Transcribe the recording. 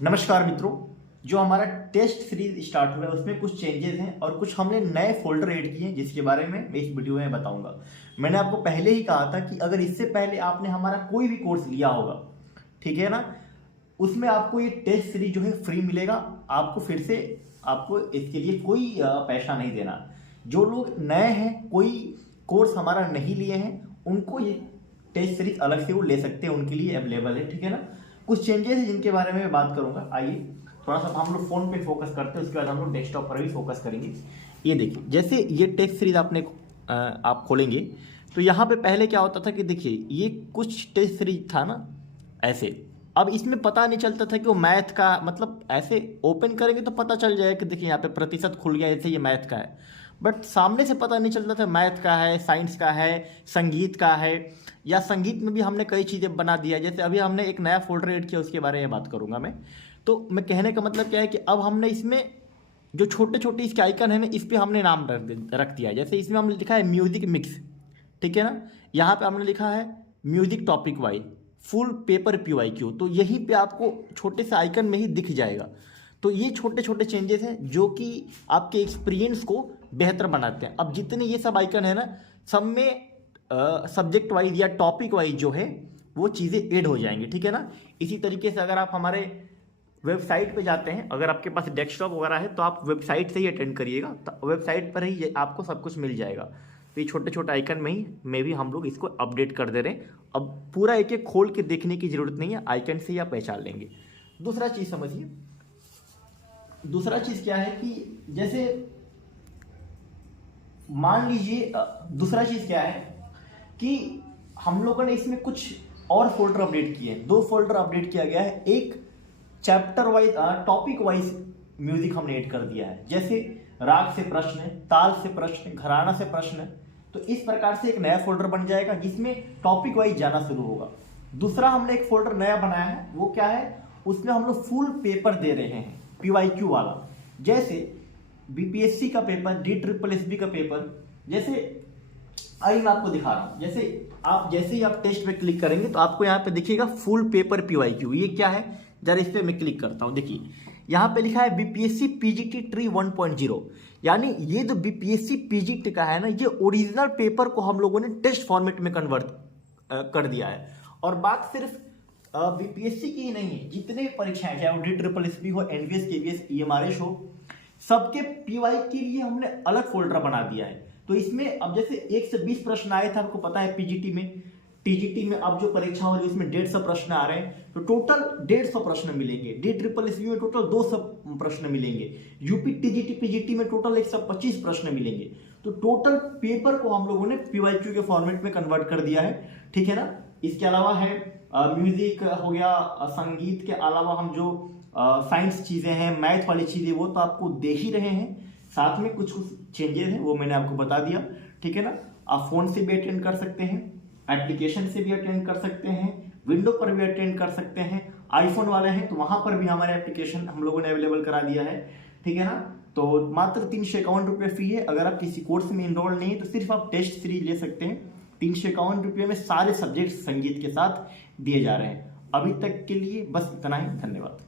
नमस्कार मित्रों। जो हमारा टेस्ट सीरीज स्टार्ट हुआ है उसमें कुछ चेंजेस हैं और कुछ हमने नए फोल्डर ऐड किए हैं जिसके बारे में मैं इस वीडियो में बताऊंगा। मैंने आपको पहले ही कहा था कि अगर इससे पहले आपने हमारा कोई भी कोर्स लिया होगा, ठीक है ना, उसमें आपको ये टेस्ट सीरीज जो है फ्री मिलेगा। आपको फिर से आपको इसके लिए कोई पैसा नहीं देना। जो लोग नए हैं, कोई कोर्स हमारा नहीं लिए हैं, उनको ये टेस्ट सीरीज अलग से वो ले सकते हैं, उनके लिए अवेलेबल है, ठीक है ना। कुछ चेंजेस हैं जिनके बारे में मैं बात करूंगा। आइए थोड़ा सा हम लोग फोन पे फोकस करते हैं, उसके बाद हम लोग डेस्कटॉप पर भी फोकस करेंगे। ये देखिए, जैसे ये टेस्ट सीरीज आप खोलेंगे तो यहाँ पे पहले क्या होता था कि देखिए ये कुछ टेस्ट सीरीज था ना ऐसे। अब इसमें पता नहीं चलता था कि वो मैथ का, मतलब ऐसे ओपन करेंगे तो पता चल जाएगा कि देखिए यहाँ पे प्रतिशत खुल गया, ऐसे ये मैथ का है, बट सामने से पता नहीं चलता था मैथ का है, साइंस का है, संगीत का है, या संगीत में भी हमने कई चीज़ें बना दिया। जैसे अभी हमने एक नया फोल्डर ऐड किया, उसके बारे में बात करूंगा मैं। तो मैं कहने का मतलब क्या है कि अब हमने इसमें जो छोटे छोटे इसके आइकन है ना, इस पर हमने नाम रख दिया है। जैसे इसमें हमने लिखा है म्यूजिक मिक्स, ठीक है ना। यहाँ पे हमने लिखा है music topic wise full paper PYQ, तो यहीं पे आपको छोटे से आइकन में ही दिख जाएगा। तो ये छोटे छोटे चेंजेस हैं जो कि आपके एक्सपीरियंस को बेहतर बनाते हैं। अब जितने ये सब आइकन है ना, सब में सब्जेक्ट वाइज या टॉपिक वाइज जो है वो चीज़ें ऐड हो जाएंगी, ठीक है ना। इसी तरीके से अगर आप हमारे वेबसाइट पे जाते हैं, अगर आपके पास डेस्कटॉप वगैरह है तो आप वेबसाइट से ही अटेंड करिएगा, तो वेबसाइट पर ही आपको सब कुछ मिल जाएगा। तो ये छोटे छोटे आइकन में भी हम लोग इसको अपडेट कर दे रहे हैं। अब पूरा एक एक खोल के देखने की जरूरत नहीं है, आइकन से ही आप पहचान लेंगे। दूसरा चीज़ समझिए, दूसरा चीज़ क्या है कि जैसे मान लीजिए, दूसरा चीज़ क्या है कि हम लोगों ने इसमें कुछ और फोल्डर अपडेट किए हैं। 2 फोल्डर अपडेट किया गया है। एक chapter wise, topic wise music हमने ऐड कर दिया है। जैसे राग से प्रश्न, ताल से प्रश्न, घराना से प्रश्न। तो इस प्रकार से एक नया फोल्डर बन जाएगा जिसमें टॉपिक वाइज जाना शुरू होगा। दूसरा हमने एक फोल्डर नया बनाया है, वो क्या है, उसमें हम लोग फुल पेपर दे रहे हैं PYQ वाला। जैसे BPSC का पेपर, DSSB का पेपर। जैसे आई मैं आपको दिखा रहा हूं, जैसे ही आप टेस्ट पे क्लिक करेंगे तो आपको यहाँ पे दिखेगा फुल पेपर PYQ। ये क्या है, जरा इस पे मैं क्लिक करता हूँ। देखिए यहाँ पे लिखा है BPSC PGT ट्री 1.0, यानी ये जो BPSC PGT का है ना, ये ओरिजिनल पेपर को हम लोगों ने टेस्ट फॉर्मेट में कन्वर्ट कर दिया है। और बात सिर्फ BPSC की ही नहीं है, जितने भी परीक्षाएं, चाहे वो DSSB हो, NVS, KVS, EMRS हो, सबके PY के लिए हमने अलग फोल्डर बना दिया है। तो इसमें अब जैसे 1 से 20 प्रश्न आए थे, आपको पता है PGT में, TGT में अब जो परीक्षा हो रही है उसमें 150 प्रश्न आ रहे हैं, तो टोटल 150 प्रश्न मिलेंगे। DSSB में टोटल 200 प्रश्न मिलेंगे। UP TGT PGT में टोटल 125 प्रश्न मिलेंगे। तो टोटल पेपर को हम लोगों ने PYQ के फॉर्मेट में कन्वर्ट कर दिया है, ठीक है ना। इसके अलावा है म्यूजिक हो गया, संगीत के अलावा हम जो साइंस चीजें हैं, मैथ वाली चीजें, वो तो आपको दे ही रहे हैं। साथ में कुछ चेंजेस हैं वो मैंने आपको बता दिया, ठीक है ना। आप फोन से भी अटेंड कर सकते हैं, एप्लीकेशन से भी अटेंड कर सकते हैं, विंडो पर भी अटेंड कर सकते हैं। आईफोन वाले हैं तो वहां पर भी हमारे एप्लीकेशन हम लोगों ने अवेलेबल करा दिया है, ठीक है ना। तो मात्र 351 रुपये फी है। अगर आप किसी कोर्स में इनरोल नहीं है तो सिर्फ आप टेस्ट सीरीज ले सकते हैं। 351 रुपये में सारे सब्जेक्ट संगीत के साथ दिए जा रहे हैं। अभी तक के लिए बस इतना ही, धन्यवाद।